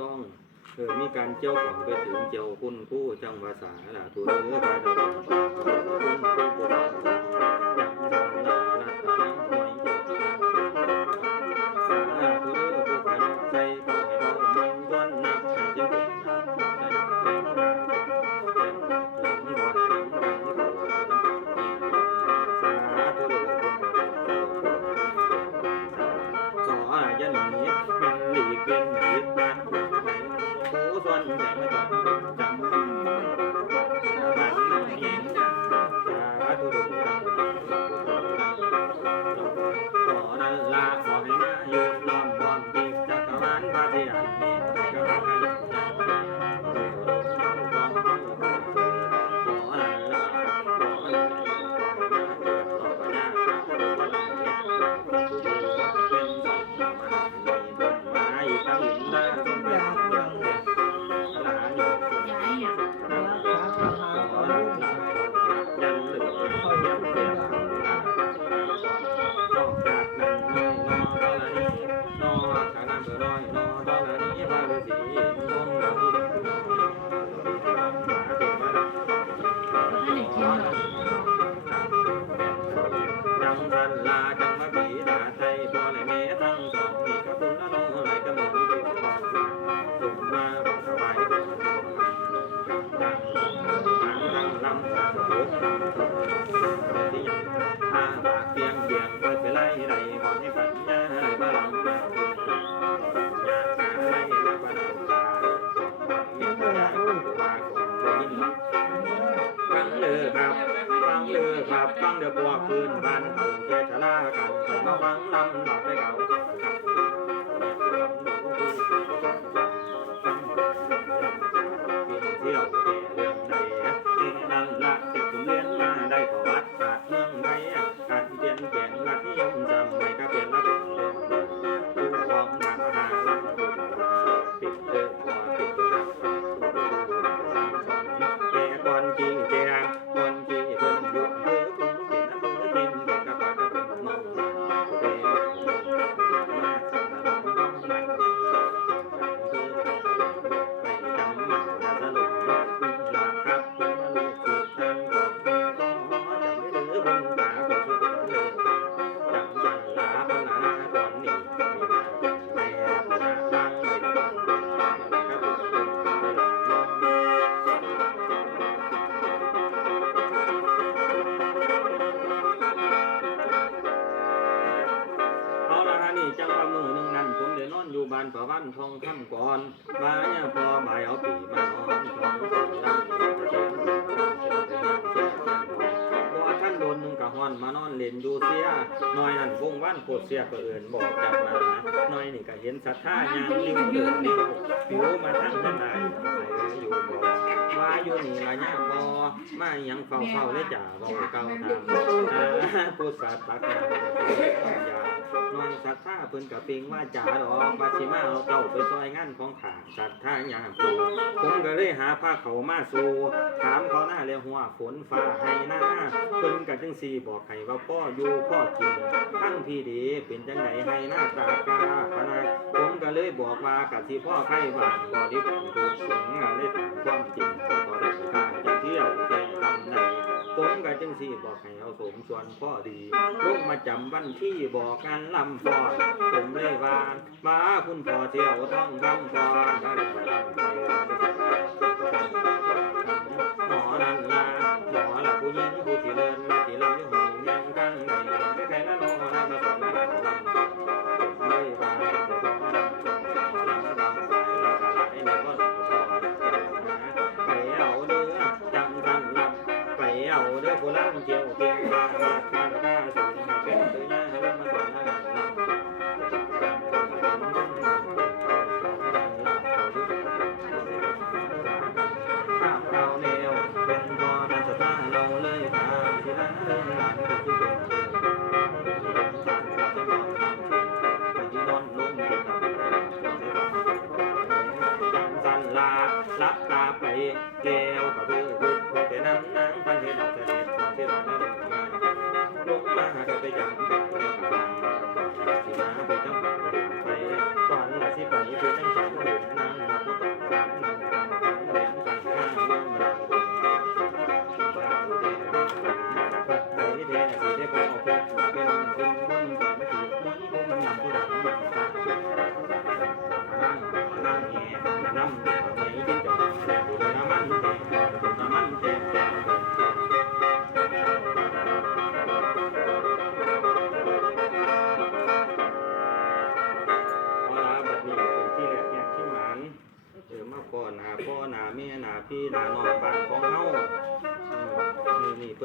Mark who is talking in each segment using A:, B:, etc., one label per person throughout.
A: ต้องมีการเจ้าของไปถึงเจ้าคุณผู้จังภาษาลาทุเรือพระดอกคุณผู้ผู้บางจังสังลาลาตานังหวยเจ้าสาธุเรือผู้พนใจเขาให้เรามันย้อนนับให้จึงเป็นนี้เป็นหลีเป็นหลีกเป็ ก้อนในใหญ่ไม่ต้องจำ จั ฟังเดี๋ยวพวกพื้นบ้านเขาแก่ชะลากันเขามาฟังลำหลับไปเขา ฮอนมานอนเล่นอยู่เสียน้อยนั่นวงว่านโคตรเสียก็เอินบอกจับมาน้อยนี่ก็เห็นศรัทธายางลิ้วเดินลิ้วผิวมาทั้งขนาดใส่อยู่บ่ว่าอยู่นี่ละยะบอมายังเฝ้าเฝ้าเลยจ่าเว้าเก่าทางอ่าผู้สัตว์ปักยา นอนศรัทธาเพิ่นกับเปิงว่าจ๋าดอกว่าสิมาเอาเจ้าไปซอยงานของขาศรัทธาหยังปูผมก็เลยหาผ้าเขามาสู่ถามเขาหน้าแล้วหัวฝนฟ้าให้หน้าเพิ่นก็จังซี่บอกให้ว่าพ่ออยู่พ่อกินทั้งพี่ดีเป็นจังไดให้หน้าตากาพนะผมก็เลยบอกว่ากะสิพ่อใครบ้างบ่ได้ผมถูกสงงเลยถามความจริงก็ได้ค่าจังเที่ยวแก่ทำใน ผมก็จังสี่บอกให้เอาสมส่วนพ่อดีลูกมาจำวันที่บอกงานลำฟอนผมเลยว่ามาคุณพ่อเที่ยวท่องคำฟ้อนถ้าได้มาลำไปหมอนั่นละหมอละผู้หญิงผู้ที่เดินมาที่ลำที่ห้องยังข้างในใครๆละโนนะมาสอนลำลำผมเลยว่าจะสอนลำลำลำไปล้วก็ไหลในก้นพอ ด้อผู้ล่างเงพันเทนอกเสด็จของที่เราได้ลงมาลงมาหาไปยังเด็กเด็กบางสิมาไปจังหวัดไปก่อนละสิไปไปจังหวัดหุ่นนางมาพุทธสามนางสามสามแหลมสังห้าเมืองลำบุญสามเทปัดไปเทสิได้พอพบเป็นคุณมุ่งก่อนไม่ถือมุ่งมุ่งนำผู้ดังเมืองสามนั่งนั่งแห่นั่งไปกิน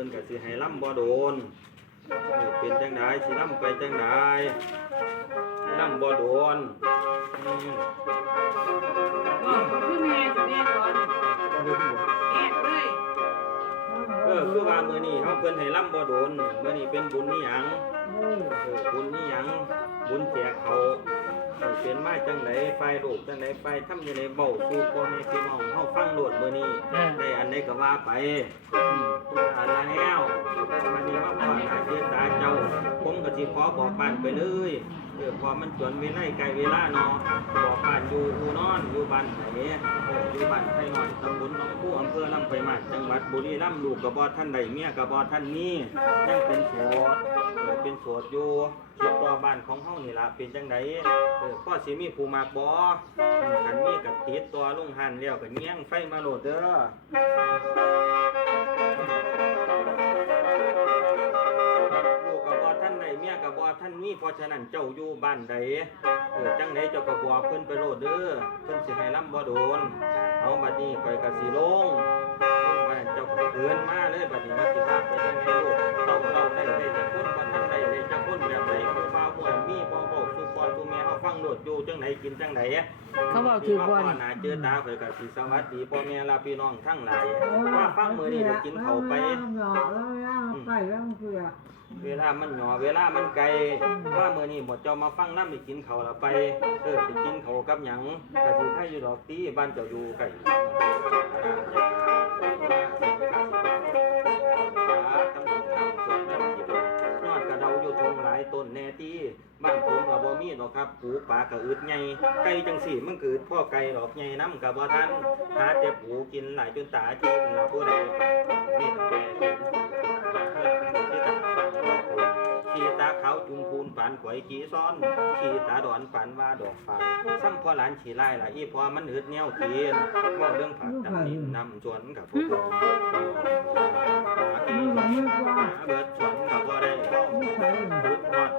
A: นี่นี่เพิ่นก็สิให้ล่ำบ่โดนเออเป็นจังไดสิล่ำไปจังไดล่ำบ่โดนอืม
B: ก็คือแม่จะแม่ก่อนแม่เลย
A: เออคือว่ามื้อนี้เฮาเพิ่นให้ล่ำบ่โดนมื้อนี้เป็นบุญนี่หยังเออบุญนี่หยังบุญแจกเขา เออเป็นมาจังไดไฟลูกจังไดไฟทำจังไดเว้าสู่พ่อแม่พี่น้องเฮาฟังโลดมื้อนี้ได้อันใดก็ว่าไปอืมอ่านแล้ววันนี้มาพ่อหน้าเจตาเจ้า ผมก็สิขอบอกบ้านไปเลยเออพอมันจวนเวลาไกลเวลาเนาะบอกบ้านอยู่อูนอนอยู่บ้านไหนเอออยู่บ้านไทนอนตำบลหนองคู่อำเภอลำไปางมาศจังหวัดบุรีรัมย์ลูกกระบอท่านใดเมียกระบอท่านนี้ยังเป็นโสดเออ เป็นโสดอยู่คิดต่อบ้านของเฮานี่ล่ะเป็นจังไดเออพ่อสิมีผู้มากบ่อืมคันมีก็ติดตัวลุงหันแล้วก็เงี้ยงไฟมาโหลดเด้อลูกกับบอท่านใดเมียกับบอท่านนี้เพราะฉะนั้นเจ้าอยู่บ้านใดเออจังไดเจ้าก็บอกเพิ่นไปโลดเด้อเพิ่นสิให้ลำบ่โดนเอาบัดนี้ข่อยก็สิลงลงมาเจ้าก็เดินมาเลยบัดนี้มาสิ จังไดกินจังได
C: เขาบอกถือบ่
A: บ่
C: นี่
A: หน้าเจอตาข่อยก็สิสวัสดีพ่อแม่ลาพี่น้องทั้งหลายว่าฟังมื้อนี้ได้กินข้าวไป
D: หยอแล้วย่าไปแล้วเพื่อ
A: เวลามันหยอเวลามันไกลว่ามื้อนี้หมดเจ้ามาฟังน้ำไปกินเขาวละไปเออไปกินเขาวกับหยังก็สิใครอยู่ดอกตีบ้านเจ้าอยู่ไกล ต้นแน่ตีบ้านผมกับ่มีดอกครับปูปลากระอึดใหญ่ไก่จังสี่มันกอึดพ่อไก่ดอกใหญ่น้ำกับบ่ทันหาแต่ปูกินหลายจนตาจีนละผู้ใดนี่ตั้งแต่กิ ขี่ตาขาวจุมพูนปานข่อยขี่ซ้อนขี่ตาดอนปานว่าดอกฟางซ้ำพ่อหลานขี่ไล่ละอีพอมันอึดแนวเทียนเว่าเรื่องผักตำนินนำสวนกับพวกผมหา
D: มื
A: ที่
D: อมือกว่า
A: หาเบิดสวนกับบ่ได้ก็
D: มือใส่
A: พุดฮอด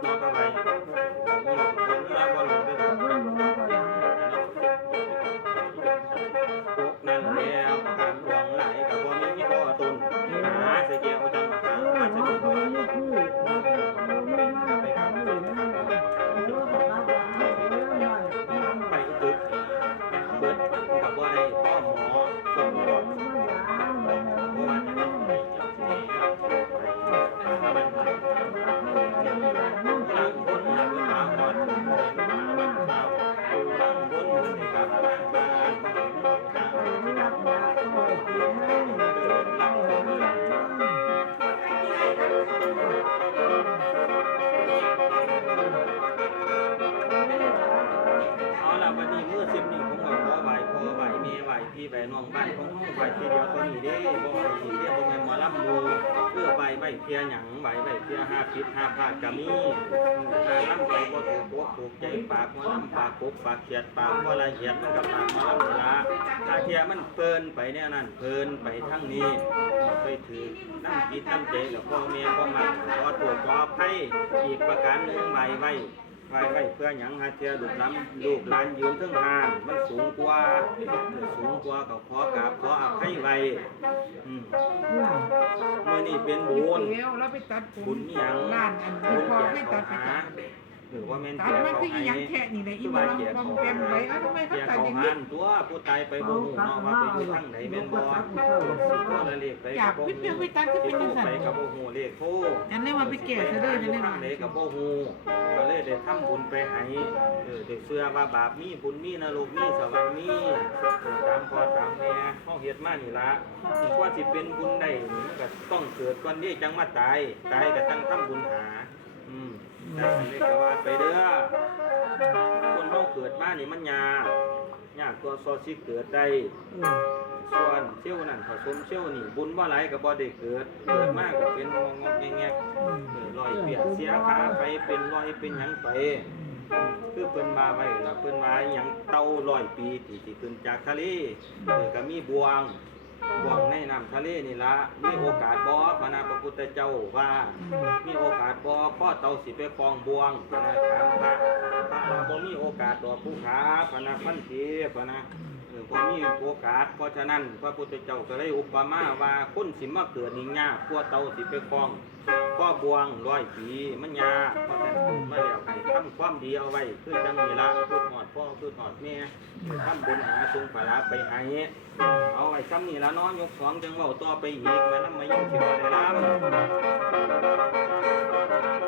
A: ของเฮาไหว้ทีเดียวตัวนี้เด้บ่ไหว้ทีเดียวบ่แม่นหมอลำดูเพื่อไหว้ไหว้เพียหยังไหว้ไหว้เพียห้าผิดห้าพลาดก็มีถ้าลำไปบ่ถูกอกถูกใจปากหมอลำปากกบปากเขียดปากบ่ละเอียดมันก็ปากหมอลำนี่ล่ะถ้าเทียมันเพิ่นไปแนวนั้นเพิ่นไปทางนี้ไปถือน้ำจิตน้ำใจกับพ่อแม่บ่มักขอตัวขออภัยอีกประการหนึ่งไหว้ไว้ ไว้ไว้เพื่อหยังหาเทียลูกหลานลูกหลานยืนเทั้งหานมันสูงกว่าเออสูงกว่าก็ขอกราบขออภัยไว้อืมมื่อนี้เป็นบุญ
C: เดี๋ยวเราไปตัดผ
A: บุ
C: ม
A: ญอิหยัง
C: ร้านอัน
A: บุ
C: ที่
A: ญ
C: พอ
A: แก่
C: ไม่
A: เขา
C: ตัดไป
A: หา
C: ตัด
A: หรือว่าแม่น
C: ตั
A: แก่
C: ดมัน
A: เขา
C: คืออี
A: ให้
C: หยังแค่นี่แหละอีมันบอมแปมไว้เอ้าทำไมเขา
A: แก่
C: ตัด
A: เขา
C: อย่าง
A: หา
C: นี้
A: นตัวผู้ตายไปบ่ฮู้เนาะว่าไปอยู่ทางไหนแม่นบ่สิตัวละเลขไป
C: อยาก
A: บ่
C: พิ
A: ฮู้
C: เพียงไปตัดที่
A: สิ
C: เป็น
A: โทร
C: จังซั่
A: ไป
C: น
A: กับบ่ฮู้เลขโทร
C: อันนี้ว่าไปแก่ซะเด้อจะได้
A: ทา
C: ว่าง
A: ไหนกับโบฮูก็เลยได้ทำบุญไปให้เออได้เชื่อว่าบาปมีบุญมีนรกมีสวรรค์มีเออตามพ่อตามแม่เฮาเฮ็ดมานี่ล่ะถึงว่าสิเป็นบุญได้นี่มันก็ต้องเกิดก่อนนี้จังมาตายตายก็ตั้งทำบุญหา นี่ก็ว่าไปเด้อคนเฮาเกิดมานี่มันยากยากตัวซอสิเกิดได้ส่วนเชี่ยวนั่นผสมเชี่ยวนี่บุญบ่าไหลก็บ่ได้เกิดเกิดมากก็เป็นงอกๆแงกๆ
C: อืม
A: เออลอยเปียกเสียขาไปเป็นลอยเป็นหยังไปคือเพิ่นมาไว้ล่ะเพิ่นมาหยังเต่าร้อยปีที่ที่ขึ้นจากทะเลเออก็มีบวง บวงในน้ำทะเลนี่ละมีโอกาสบ่พระนาพระพุทธเจ้าว่า มีโอกาสบ่พ่อเต่าสิไปคลองบวงพระนาถามพระพระว่าบ่มีโอกาสดอกผู้ขาพระนาพันเทพระนะเออบ่มีโอกาสเพราะฉะนั้นพระพุทธเจ้าก็เลยอุปมาว่าคนสิมาเกิดนี่ยากกว่าเต่าสิไปคลองก็บวงร้อยปีมันยากเพราะฉะนั้นผมมาแล้ว ทำความดีเอาไว้คือจังมีละคือหอดพ่อคือหอดแม่ทำบุญหาสุงภาระไปให้เอาไว้ซ้ำนี่ละเน้องยกสองจังเว่าต่อไปอีกแม่น้ำมายิ่งเขียว่าได้ละ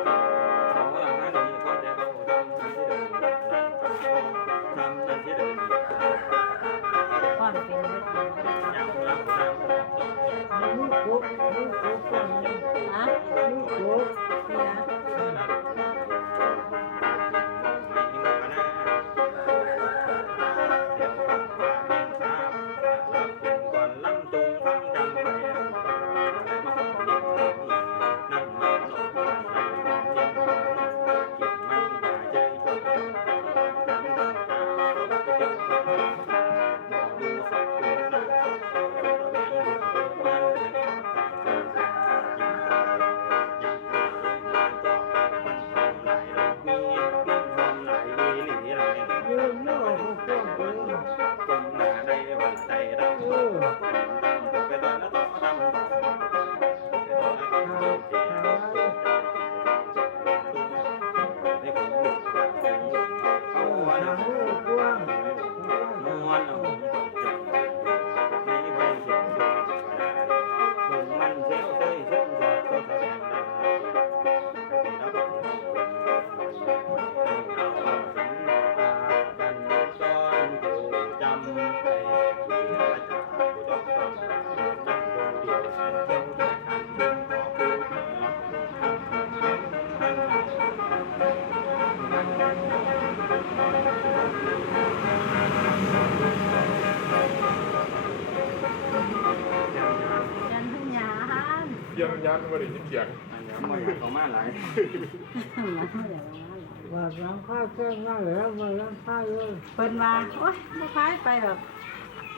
A: ยงยันมา
D: ได้
A: ยินเสียงอั
B: นนี้
E: ไม่
A: อยากเข้ามาหลาย
B: มาเดี๋ยวมาหลาย
D: ว่าหลังข้าแจ้งมาแล้วมาหลังข้าเลย
B: เปิ้นมาโอ๊ยบ่พายไปแบบ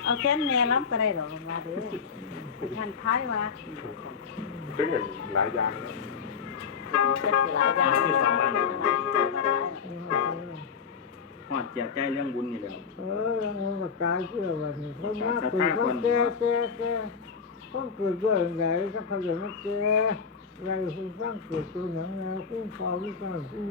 B: เอาแค่นแม่ล้ำก็ได้ดอกมาเด้อท่านพายว่า
E: ถึงอย่างหลายอย่างนะ
B: จะสิหลายอย่าง
A: หอดเจียใจเรื่องบุญนี่แหล้ว
D: เออแล้วมันก็ตายเชื่อว่านี่คนมาเกิดคนแก่แก่แก่ ต้องเกิดด้วยไหนถ้าเขยันนักเจ้าอะไรคุณสร้างเกิดตัวหนังแล้วคุณฟอวิจารณ์คุณ